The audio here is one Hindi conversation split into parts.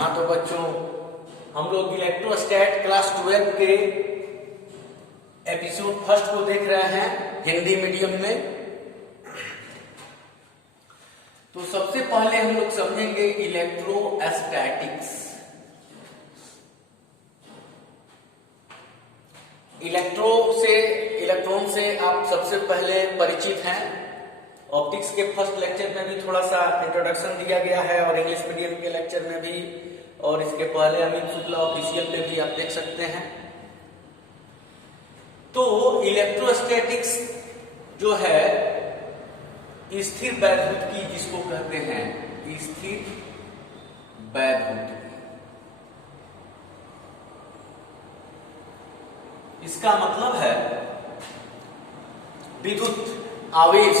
हाँ तो बच्चों, हम लोग इलेक्ट्रोस्टैट क्लास 12 के एपिसोड फर्स्ट को देख रहे हैं हिंदी मीडियम में। तो सबसे पहले हम लोग समझेंगे इलेक्ट्रोस्टैटिक्स। इलेक्ट्रॉन से आप सबसे पहले परिचित हैं। ऑप्टिक्स के फर्स्ट लेक्चर में भी थोड़ा सा इंट्रोडक्शन दिया गया है और इंग्लिश मीडियम के लेक्चर में भी, और इसके पहले अमित शुक्ला ऑफिशियल पे भी आप देख सकते हैं। तो इलेक्ट्रोस्टैटिक्स जो है स्थिर वैद्युतिकी जिसको कहते हैं, स्थिर वैद्युतिकी। इसका मतलब है विद्युत आवेश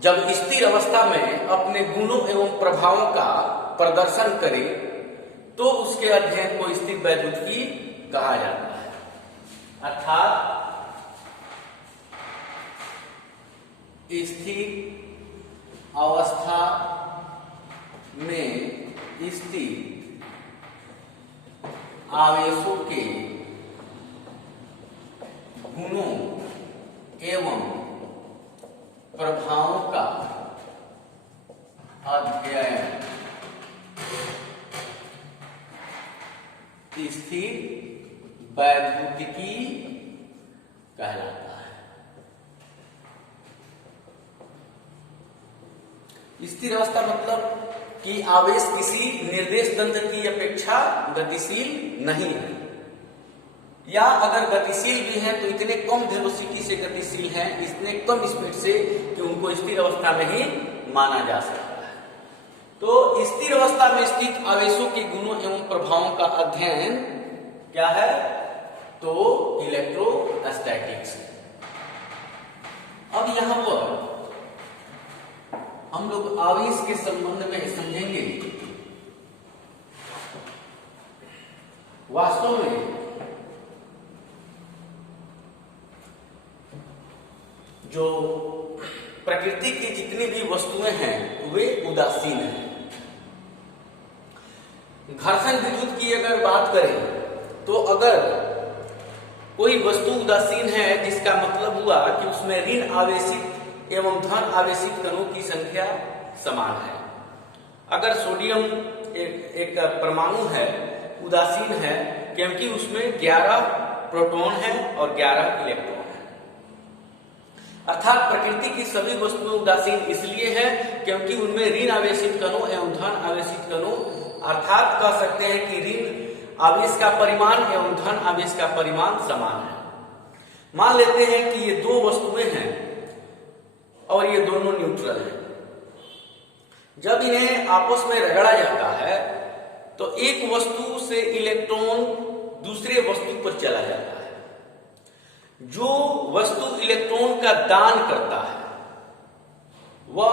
जब स्थिर अवस्था में अपने गुणों एवं प्रभावों का प्रदर्शन करे तो उसके अध्ययन को स्थिर वैद्युतिकी कहा जाता है। अर्थात स्थिर अवस्था में स्थिर आवेशों के गुणों एवं प्रभावों का अध्ययन स्थिर वैद्युतिकी कहलाता है। स्थिर अवस्था मतलब कि आवेश किसी निर्देश तंत्र की अपेक्षा गतिशील नहीं है, या अगर गतिशील भी है तो इतने कम वेलोसिटी से गतिशील हैं, इतने कम स्पीड से कि उनको स्थिर अवस्था में ही माना जा सकता है। तो स्थिर अवस्था में स्थित आवेशों के गुणों एवं प्रभावों का अध्ययन क्या है? तो इलेक्ट्रोस्टैटिक्स। अब यहां पर हम लोग आवेश के संबंध में समझेंगे। वास्तव में जो प्रकृति की जितनी भी वस्तुएं हैं वे उदासीन हैं। घर्षण विद्युत की अगर बात करें तो अगर कोई वस्तु उदासीन है जिसका मतलब हुआ कि उसमें ऋण आवेशित एवं धन आवेशित कणों की संख्या समान है। अगर सोडियम एक परमाणु है, उदासीन है क्योंकि उसमें 11 प्रोटॉन है और 11 इलेक्ट्रॉन है। अर्थात प्रकृति की सभी वस्तुएं उदासीन इसलिए है क्योंकि उनमें ऋण आवेशित कणों एवं धन आवेशित कणों, अर्थात कह सकते हैं कि ऋण आवेश का परिमाण एवं धन आवेश का परिमाण समान है। मान लेते हैं कि ये दो वस्तुएं हैं और ये दोनों न्यूट्रल हैं। जब इन्हें आपस में रगड़ा जाता है तो एक वस्तु से इलेक्ट्रॉन दूसरे वस्तु पर चला जाता है। जो वस्तु इलेक्ट्रॉन का दान करता है वह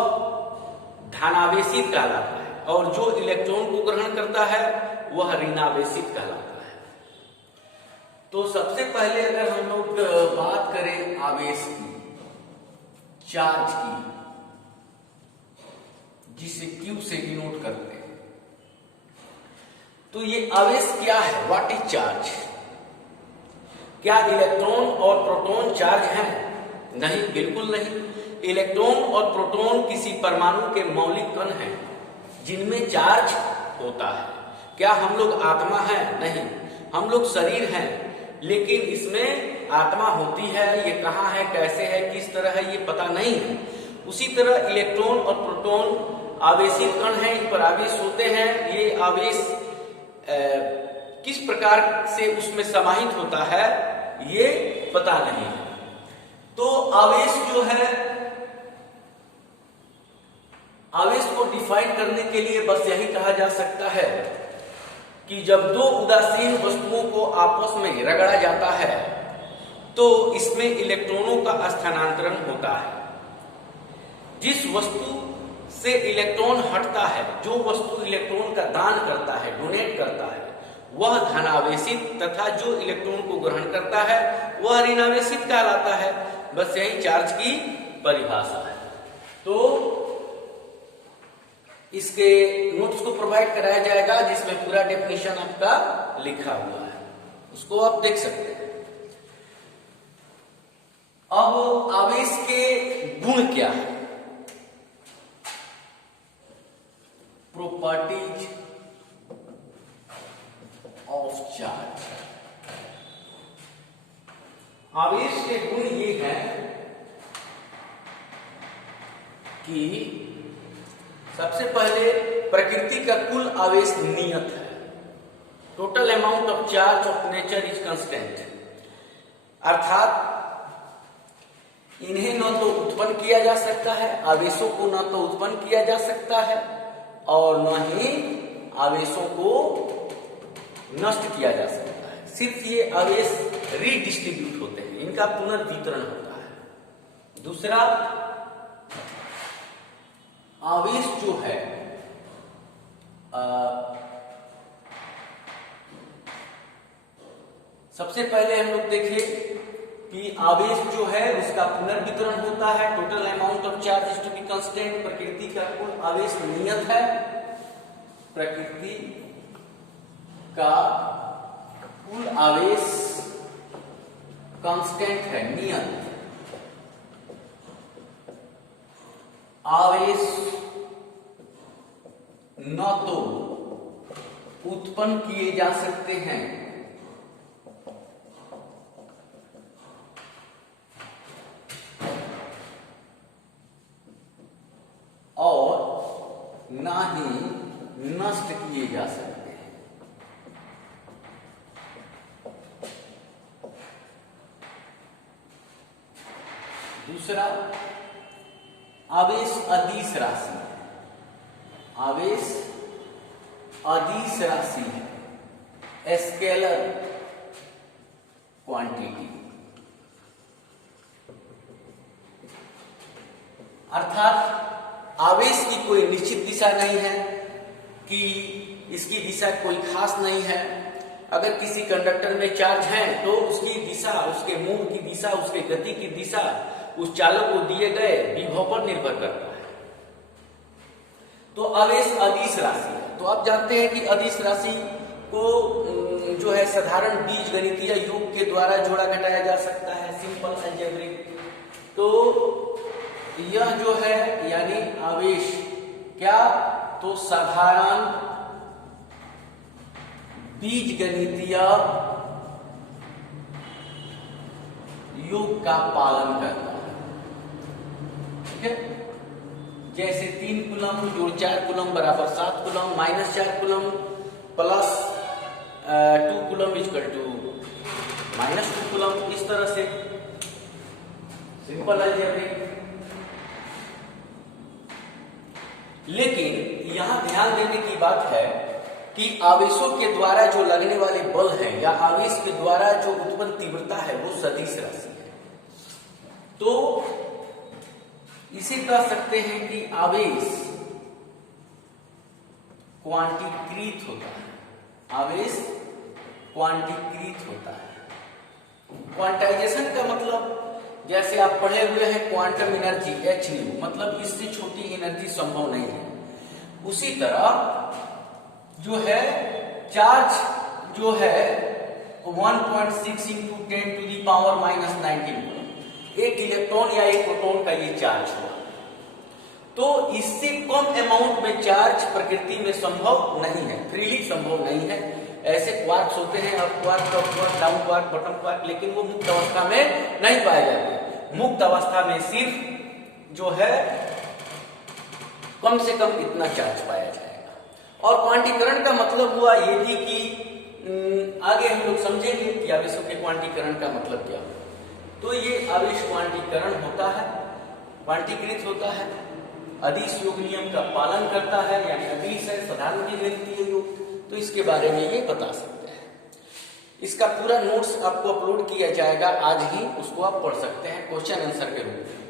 धनावेशित कहलाता है और जो इलेक्ट्रॉन को ग्रहण करता है वह ऋणावेशित कहलाता है। तो सबसे पहले अगर हम लोग बात करें आवेश की, चार्ज की, जिसे Q से डिनोट करते हैं, तो ये आवेश क्या है? What is charge? क्या इलेक्ट्रॉन और प्रोटॉन चार्ज हैं? नहीं, बिल्कुल नहीं। इलेक्ट्रॉन और प्रोटॉन किसी परमाणु के मौलिक कण हैं जिनमें चार्ज होता है। क्या हम लोग आत्मा हैं? नहीं, हम लोग शरीर हैं, लेकिन इसमें आत्मा होती है। ये कहाँ है, कैसे है, किस तरह है, ये पता नहीं है। उसी तरह इलेक्ट्रॉन और प्रोटॉन आवेशित कण हैं, इन पर आवेश होते हैं। ये आवेश किस प्रकार से उसमें समाहित होता है ये पता नहीं है। तो आवेश जो है, आवेश को डिफाइन करने के लिए बस यही कहा जा सकता है कि जब दो उदासीन वस्तुओं को आपस में रगड़ा जाता है तो इसमें इलेक्ट्रॉनों का स्थानांतरण होता है। जिस वस्तु से इलेक्ट्रॉन हटता है, जो वस्तु इलेक्ट्रॉन का दान करता है, डोनेट करता है, वह धनावेशित तथा जो इलेक्ट्रॉन को ग्रहण करता है वह ऋणावेशित कहलाता है। बस यही चार्ज की परिभाषा है। तो इसके नोट्स को प्रोवाइड कराया जाएगा, जिसमें पूरा डेफिनेशन आपका लिखा हुआ है, उसको आप देख सकते हैं। अब आवेश के गुण क्या है? Properties of charge. आवेश के गुण ये हैं कि सबसे पहले प्रकृति का कुल आवेश नियत है। Total amount of charge of nature is constant, अर्थात इन्हें न तो उत्पन्न किया जा सकता है, आवेशों को न तो उत्पन्न किया जा सकता है और न ही आवेशों को नष्ट किया जा सकता है। सिर्फ ये आवेश रीडिस्ट्रीब्यूट होते हैं, इनका पुनर्वितरण होता है। दूसरा, आवेश जो है सबसे पहले हम लोग देखें कि आवेश जो है उसका पुनर्वितरण होता है। Total amount of charge is to be constant. प्रकृति का कुल आवेश नियत है। प्रकृति का कुल आवेश कांस्टेंट है, नियत। आवेश न तो उत्पन्न किए जा सकते हैं और ना ही नष्ट किए जा सकते हैं। दूसरा, आवेश अदिश राशि है। आवेश अदिश राशि है, स्केलर क्वांटिटी, अर्थात आवेश की कोई निश्चित दिशा नहीं है कि इसकी दिशा कोई खास नहीं है। अगर किसी कंडक्टर में चार्ज है तो उसकी दिशा, उसके मूव की दिशा, उसके गति की दिशा उस चालक को दिए गए विभव पर निर्भर करता है। तो आवेश अदिश राशि है। तो आप जानते हैं कि अदिश राशि को जो है साधारण बीज गणितीय योग के द्वारा जोड़ा घटाया जा सकता है, सिंपल अलजेब्रिक। तो यह जो है यानी आवेश क्या, तो साधारण बीज गणितीय योग का पालन करता है। ठीक है, जैसे 3 कूलम जोड़ 4 कूलम बराबर 7 coulomb, minus 4 coulomb plus 2 coulomb equal to minus 2 coulomb, इस तरह से सिंपल अलजेब्रिक। लेकिन यहां ध्यान देने की बात है कि आवेशों के द्वारा जो लगने वाले बल हैं या आवेश के द्वारा जो उत्पन्न तीव्रता है वो सदिश राशि है। तो इसे कह सकते हैं कि आवेश क्वांटीकृत होता है। आवेश क्वांटीकृत होता है। क्वांटाइजेशन का मतलब, जैसे आप पढ़े हुए हैं क्वांटम एनर्जी h न्यू, मतलब इससे छोटी एनर्जी संभव नहीं है। उसी तरह जो है चार्ज जो है 1.6 into 10 to the power minus 19 एक इलेक्ट्रॉन या एक प्रोटॉन का ये चार्ज हुआ। तो इससे कम अमाउंट में चार्ज प्रकृति में संभव नहीं है, फ्रीली संभव नहीं है। ऐसे क्वार्क्स होते हैं, up quark, top quark, down quark, bottom quark, लेकिन वो मुक्त अवस्था में नहीं पाए जाते। मुक्त अवस्था में सिर्फ जो है कम से कम इतना चार्ज पाया जाएगा। और क्वांटीकरण का मतलब हुआ ये भी कि आगे हम लोग समझेंगे कि आवेशों के क्वांटीकरण का मतलब क्या होता है। तो ये आवेश क्वांटीकरण होता है, क्वांटीकृत होता है, अदिश योग नियम का पालन करता है, यानी अदिश है, साधारण बीज गणितीय योग। तो इसके बारे में ये बता सकते हैं। इसका पूरा नोट्स आपको अपलोड किया जाएगा आज ही, उसको आप पढ़ सकते हैं क्वेश्चन आंसर के रूप में।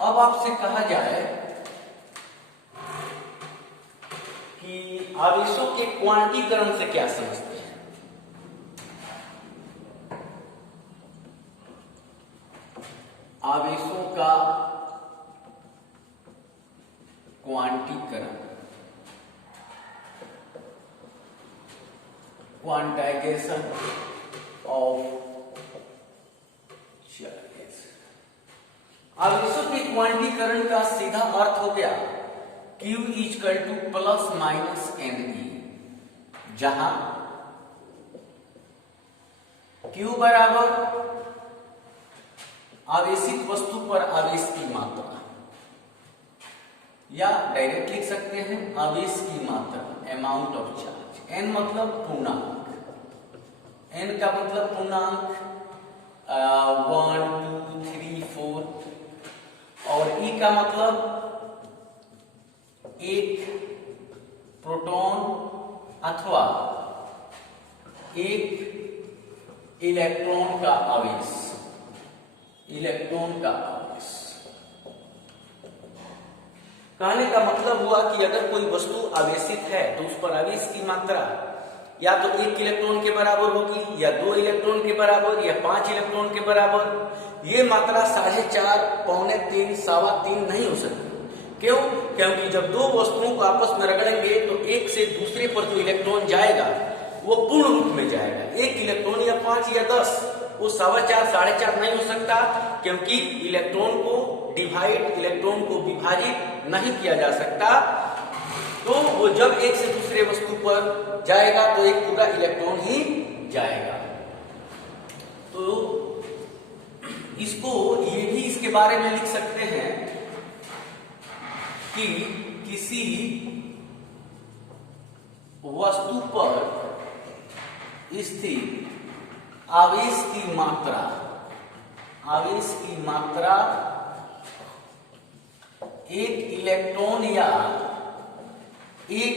अब आपसे कहा जाए कि आवेशों के क्वांटीकरण से क्या समझते हैं। आवेशों का क्वांटीकरण, क्वांटाइजेशन ऑफ चार्जेस। आवेशों के क्वांटीकरण का सीधा अर्थ हो गया Q equal two plus minus NE, जहां Q बराबर आवेशित वस्तु पर आवेश की मात्रा, या डायरेक्ट लिख सकते हैं आवेश की मात्रा, अमाउंट ऑफ चार्ज। N मतलब पूर्णांक, N का मतलब पूर्णांक 1 2 3 4, और E का मतलब एक प्रोटॉन अथवा एक इलेक्ट्रॉन का आवेश, इलेक्ट्रॉन का आवेश। कहने का मतलब हुआ कि अगर कोई वस्तु आवेशित है तो उस पर आवेश की मात्रा या तो 1 इलेक्ट्रॉन के बराबर होगी, या 2 इलेक्ट्रॉन के बराबर, या 5 इलेक्ट्रॉन के बराबर। ये मात्रा 4.5, पौने 3, 3.25 नहीं हो सकती। क्यों? क्योंकि जब दो वस्तुओं को आपस में रगड़ेंगे तो एक से दूसरे पर जो इलेक्ट्रॉन जाएगा वो पूर्ण रूप में जाएगा। 1 इलेक्ट्रॉन या 5 या 10, वो 4.25, 4.5 नहीं हो सकता, क्योंकि इलेक्ट्रॉन को डिवाइड, इलेक्ट्रॉन को विभाजित नहीं किया जा सकता। तो वो जब एक से दूसरे वस्तु पर जाएगा तो एक पूरा इलेक्ट्रॉन ही जाएगा। तो इसको ये भी इसके बारे में लिख सकते हैं कि किसी वस्तु पर स्थित आवेश की मात्रा, आवेश की मात्रा एक इलेक्ट्रॉन या एक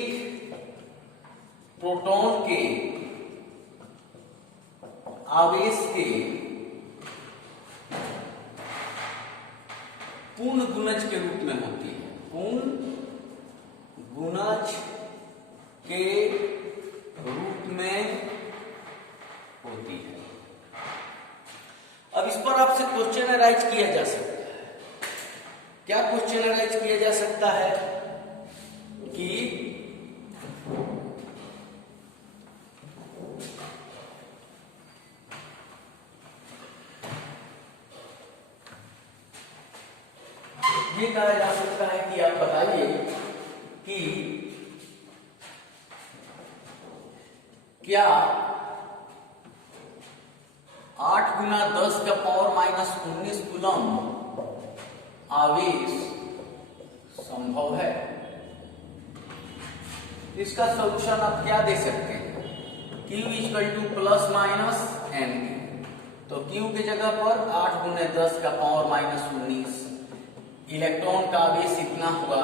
प्रोटॉन के आवेश के पूर्ण गुणज के रूप में होती है, पूर्ण गुणज के रूप में होती है। अब इस पर आपसे क्वेश्चन अराइज किया जा सकता है। क्या क्वेश्चन अराइज किया जा सकता है कि ये कहा जा सकता है कि आप बताइए कि क्या 8 गुना 10 का पावर माइनस 19 कूलम आवेश संभव है? इसका सॉल्यूशन आप क्या दे सकते हैं? Q equal two plus minus N। तो Q की जगह पर 8 गुने 10 का पावर माइनस 19, इलेक्ट्रॉन का आवेश इतना हुआ,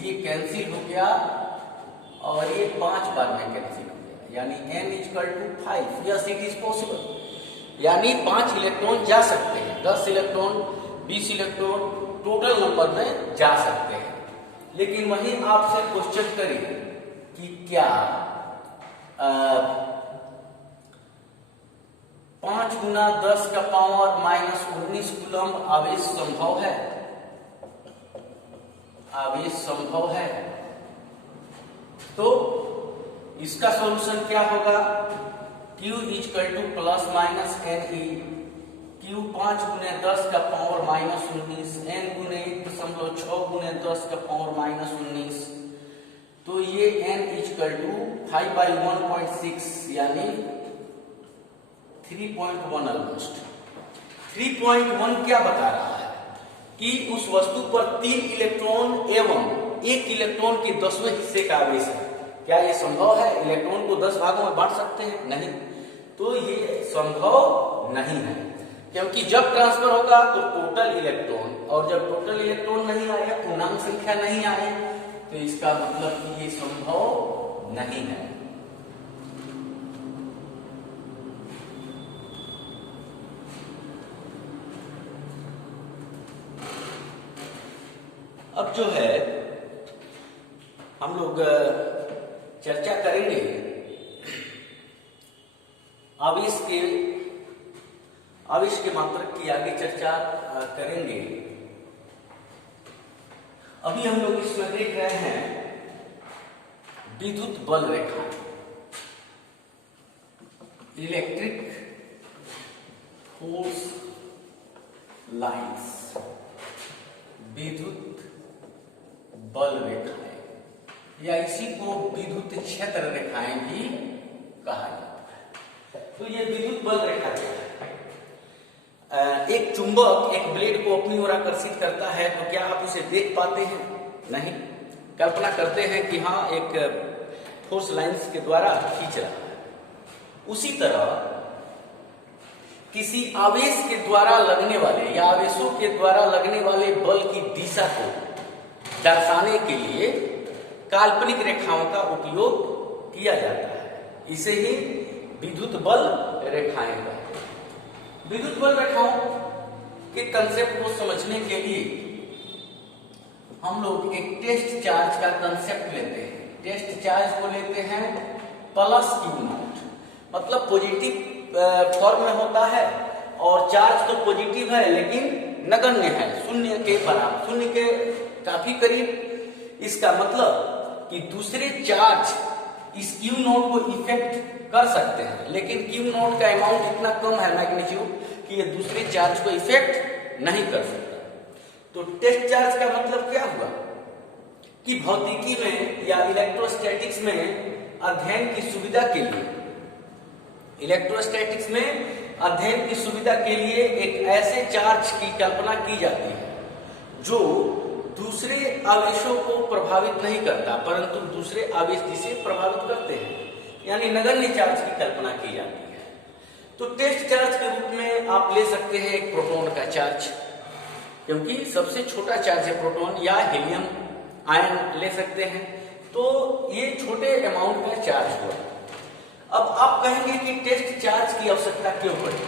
ये कैंसिल हो गया और ये 5 बार में कैंसिल हो गया, यानी N equal to 5। Yes, it is possible, यानी 5 इलेक्ट्रॉन जा सकते हैं, 10 इलेक्ट्रॉन, 20 इलेक्ट्रॉन टोटल नंबर में जा सकते हैं। लेकिन वहीं आपसे क्वेश्चन करें कि क्या 5 गुना 10 का पावर माइनस 19 कूलम आवेश संभव है? आवेश संभव है। तो इसका सॉल्यूशन क्या होगा? Q equal two plus minus NE। Q 5 गुने 10 का पावर माइनस 19, N गुने 1.6 गुने 10 का पावर माइनस 19। तो ये N इक्वल टू 5/1.6 यानी 3.1 ऑलमोस्ट। 3.1 क्या बता रहा है कि उस वस्तु पर 3 इलेक्ट्रॉन एवं 1 इलेक्ट्रॉन के 10वें हिस्से का आवेश है। क्या ये संभव है? इलेक्ट्रॉन को 10 भागों में बांट सकते हैं? नहीं। तो ये संभव नहीं है, क्योंकि जब ट्रांसफर होगा तो टोटल इलेक्ट्रॉन, और जब टोटल इलेक्ट्रॉन नहीं आया, पूर्णांक संख्या नहीं आई, तो इसका मतलब कि ये संभव नहीं है। अब जो है हम लोग चर्चा करेंगे आवेश के मात्रक की आगे चर्चा करेंगे। अभी हम लोग इसमें देख रहे हैं विद्युत बल रेखा, इलेक्ट्रिक फोर्स लाइन्स, विद्युत बल रेखाएं या इसी को विद्युत क्षेत्र रेखाएं भी कहा जाता है। तो ये विद्युत बल रेखा क्या है? एक चुंबक एक ब्लेड को अपनी ओर आकर्षित करता है तो क्या आप उसे देख पाते हैं? नहीं। कल्पना करते हैं कि हाँ एक फोर्स लाइन्स के द्वारा खींच रहा है। उसी तरह किसी आवेश के द्वारा लगने वाले या आवेशों के द्वारा लगने वाले बल की दिशा को दर्शाने के लिए काल्पनिक रेखाओं का उपयोग किया जाता है। इसे ही विद्युत बल रेखाएं कहते हैं। विद्युत बल रेखाओं के कंसेप्ट को समझने के लिए हम लोग एक टेस्ट चार्ज का कंसेप्ट लेते हैं। टेस्ट चार्ज को लेते हैं प्लस क्यू नॉट, मतलब पॉजिटिव फॉर्म में होता है और चार्ज तो पॉजिटिव है लेकिन नगण्य है, शून्य के बराबर, शून्य के काफी करीब। इसका मतलब कि दूसरे चार्ज इस क्यू नॉट को इफेक्ट कर सकते हैं, लेकिन क्यू नॉट का अमाउंट इतना कम है मैग्नीट्यूड कि ये दूसरे चार्ज को इफेक्ट नहीं कर सकता। तो टेस्ट चार्ज का मतलब क्या हुआ कि भौतिकी में या इलेक्ट्रोस्टैटिक्स में अध्ययन की सुविधा के लिए, इलेक्ट्रोस्टैटिक्स में अध्ययन की सुविधा के लिए एक ऐसे चार्ज की कल्पना की जाती है जो दूसरे आवेशों को प्रभावित नहीं करता परंतु दूसरे आवेश जिसे प्रभावित करते हैं, यानी नगण्य चार्ज की कल्पना की जाती है। तो टेस्ट चार्ज के रूप में आप ले सकते हैं एक प्रोटॉन का चार्ज, क्योंकि सबसे छोटा चार्ज है प्रोटॉन, या हीलियम आयन ले सकते हैं। तो ये छोटे अमाउंट का चार्ज हुआ। अब आप कहेंगे कि टेस्ट चार्ज की आवश्यकता क्यों पड़ी?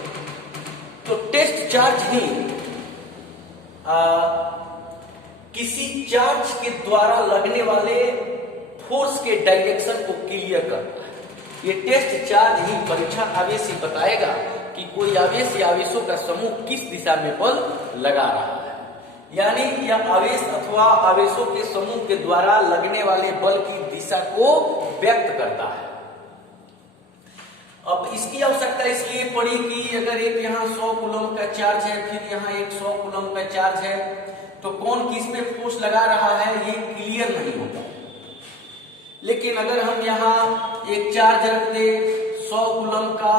तो टेस्ट चार्ज ही किसी चार्ज के द्वारा लगने वाले फोर्स के डायरेक्शन को क्लियर करता है। ये टेस्ट चार्ज ही परीक्षण आवेश ही बताएगा कि कोई आवेश या आवेशों का समूह किस दिशा में बल लगा रहा है, यानी यह आवेश अथवा आवेशों के समूह के द्वारा लगने वाले बल की दिशा को व्यक्त करता है। अब इसकी आवश्यकता इसलिए पड़ी कि अगर एक यहाँ 100 कूलम का चार्ज है, फिर यहाँ एक 100 कूलम का चार्ज है, तो कौन किस पे फोर्स लगा रहा है ये क्लियर नहीं होता। लेकिन अगर हम यहाँ एक चार्ज रख दे 100 कूलम का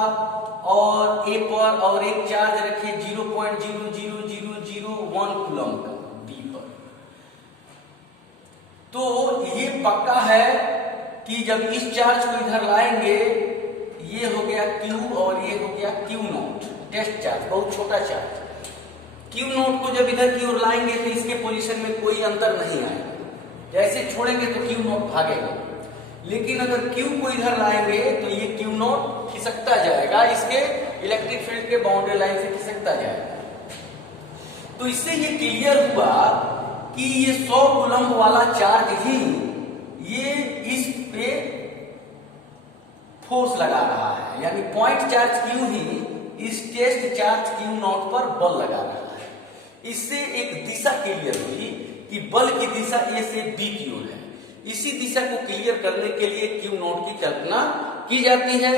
और ए पर, और एक चार्ज रखे 0.00001 कूलम का बी पर, तो ये पक्का है कि जब इस चार्ज को इधर लाएंगे, ये हो गया Q और ये हो गया Q नॉट, टेस्ट चार्ज, बहुत छोटा चार्ज। Q नॉट को जब इधर की ओर लाएंगे तो इसके पोजीशन में कोई अंतर नहीं आएगा, जैसे छोड़ेंगे तो Q नॉट भागेगा। लेकिन अगर Q को इधर लाएंगे तो ये Q नॉट खिसकता जाएगा, इसके इलेक्ट्रिक फील्ड के बाउंड्री लाइन से खिसकता जाएगा। तो इससे ये क्लियर हुआ कि ये 100 कूलम वाला चार्ज ही ये इस पे फोर्स लगा रहा है, यानी पॉइंट चार्ज Q ही इस टेस्ट चार्ज Q नॉट पर बल लगा रहा है। इससे एक दिशा क्लियर हुई कि बल की दिशा A से B की ओर है। इसी दिशा को क्लियर करने के लिए Q नॉट की कल्पना की जाती है।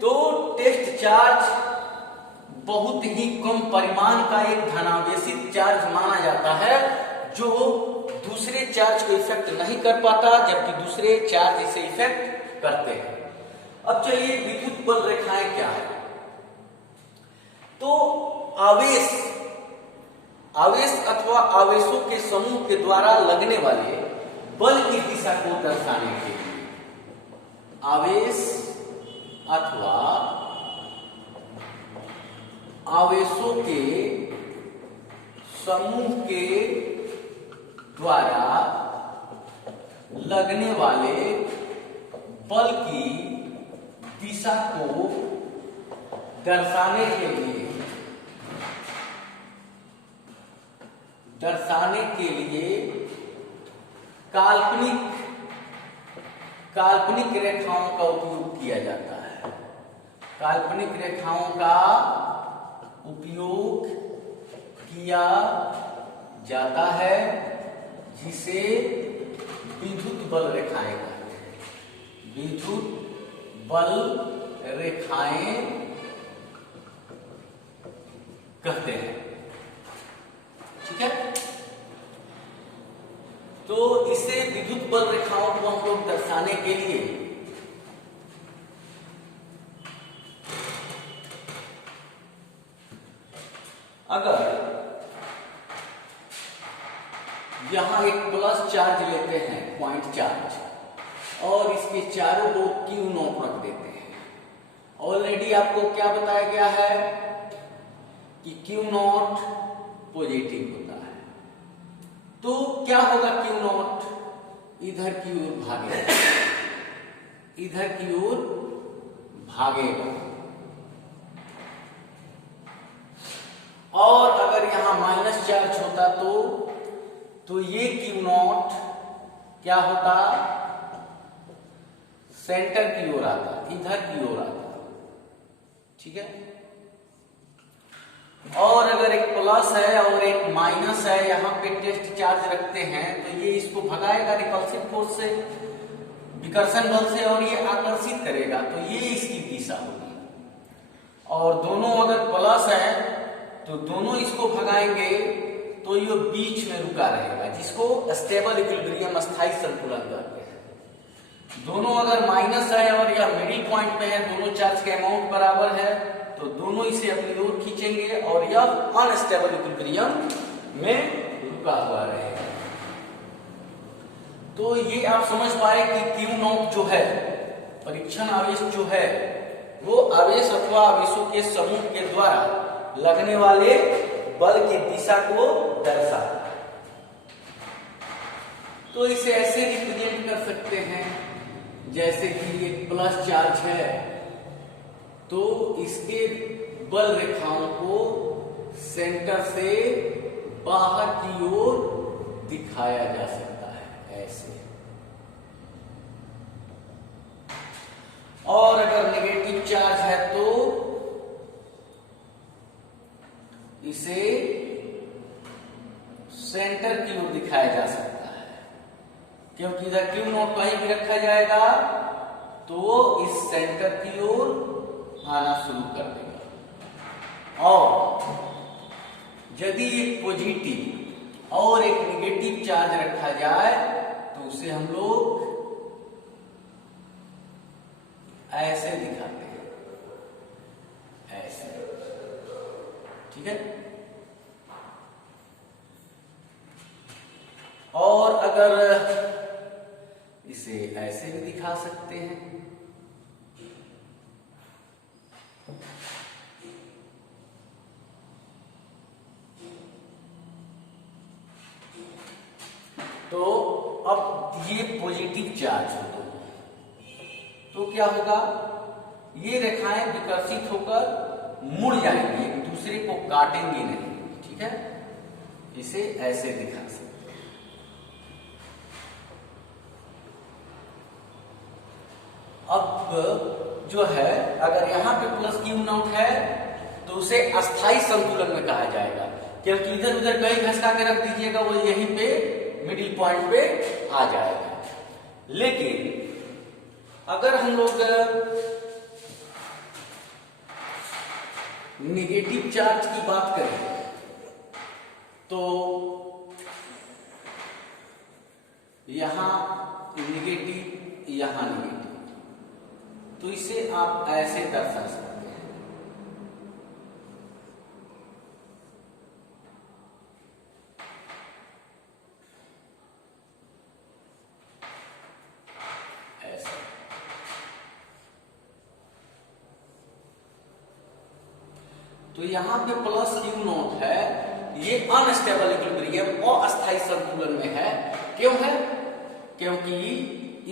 तो टेस्ट चार्ज बहुत ही कम परिमाण का एक धनावेशित चार्ज माना जाता है जो दूसरे चार्ज को इफेक्ट नहीं कर पाता, जबकि दूसरे चार्ज इसे इफेक्ट करते हैं। अब चलिए विद्युत बल रेखाएं क्या है? तो आवेश अथवा आवेशों के समूह के द्वारा लगने वाले बल की दिशा को दर्शाने के लिए आवेश अथवा आवेशों के समूह के द्वारा लगने वाले बल की दिशा को दर्शाने के लिए काल्पनिक रेखाओं का उपयोग किया जाता है। काल्पनिक रेखाओं का उपयोग किया जाता है, जिसे विद्युत बल रेखाएं कहते हैं। विद्युत बल रेखाएं कहते हैं। ठीक है, तो इसे विद्युत बल रेखाओं को हम लोग दर्शाने के लिए अगर यहां एक प्लस चार्ज लेते हैं, पॉइंट चार्ज, और इसके चारों ओर क्यू नॉट रख देते हैं। ऑलरेडी आपको क्या बताया गया है कि क्यू नॉट पॉजिटिव होता है, तो क्या होगा? क्यू नॉट इधर की ओर भागेगा, इधर की ओर भागेगा। और अगर यहां माइनस चार्ज होता तो ये क्यू नॉट क्या होता? सेंटर की ओर आता, इधर की ओर आता। ठीक है, और अगर एक प्लस है और एक माइनस है, यहां पे टेस्ट चार्ज रखते हैं, तो ये इसको भगाएगा रिपल्सिव फोर्स से, विकर्षण बल से, और ये आकर्षित करेगा, तो ये इसकी दिशा होगी। और दोनों अगर प्लस है तो दोनों इसको भगाएंगे, तो ये बीच में रुका रहेगा, जिसको स्टेबल इक्विलिब्रियम, अस्थायी संतुलन कहते हैं। दोनों अगर माइनस है और या मिडिल पॉइंट में है, दोनों चार्ज के अमाउंट बराबर है, तो दोनों इसे अपनी ओर खींचेंगे और यह अनस्टेबल इक्विलिब्रियम में रुका हुआ रहेगा। तो ये आप समझ पाए कि क्यू नॉट जो है, परीक्षण आवेश जो है, वो आवेश अथवा आवेशों के समूह के द्वारा लगने वाले बल की दिशा को दर्शाता है। तो इसे ऐसे रिप्रेजेंट कर सकते हैं, जैसे कि एक प्लस चार्ज है, तो इसके बल रेखाओं को सेंटर से बाहर की ओर दिखाया जा सकता है, ऐसे। और अगर नेगेटिव चार्ज है तो इसे सेंटर की ओर दिखाया जा सकता है, क्योंकि इधर क्यू नॉट कहीं भी रखा जाएगा तो इस सेंटर की ओर आना शुरू कर देगा। और यदि एक पॉजिटिव और एक नेगेटिव चार्ज रखा जाए तो उसे हम लोग ऐसे दिखाते हैं, ऐसे। ठीक है, और अगर इसे ऐसे भी दिखा सकते हैं, तो अब ये पॉजिटिव चार्ज हो तो क्या होगा? ये रेखाएं विकर्षित होकर मुड़ जाएंगी, एक दूसरे को काटेंगे नहीं। ठीक है, इसे ऐसे दिखा सकते हैं। अब जो है, अगर यहां पे प्लस क्यू नॉट है तो उसे अस्थाई संतुलन में कहा जाएगा, क्योंकि इधर उधर कहीं घसका के रख दीजिएगा, वो यहीं पे मिडिल पॉइंट पे आ जाएगा। लेकिन अगर हम लोग नेगेटिव चार्ज की बात करें तो यहां नेगेटिव, यहां नेगेटिव, तो इसे आप ऐसे दर्शा सकते हैं, ऐसा। तो यहां पे प्लस क्यू नॉट है, ये अनस्टेबल इक्विलिब्रियम, अस्थायी संतुलन में है। क्यों है? क्योंकि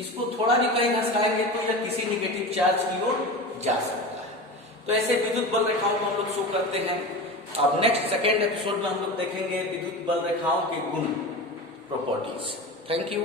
इसको थोड़ा भी कहीं घसकाएंगे तो यह किसी नेगेटिव चार्ज की ओर जा सकता है। तो ऐसे विद्युत बल रेखाओं को हम लोग शो करते हैं। अब नेक्स्ट सेकेंड एपिसोड में हम लोग देखेंगे विद्युत बल रेखाओं के गुण, प्रॉपर्टीज। Thank you.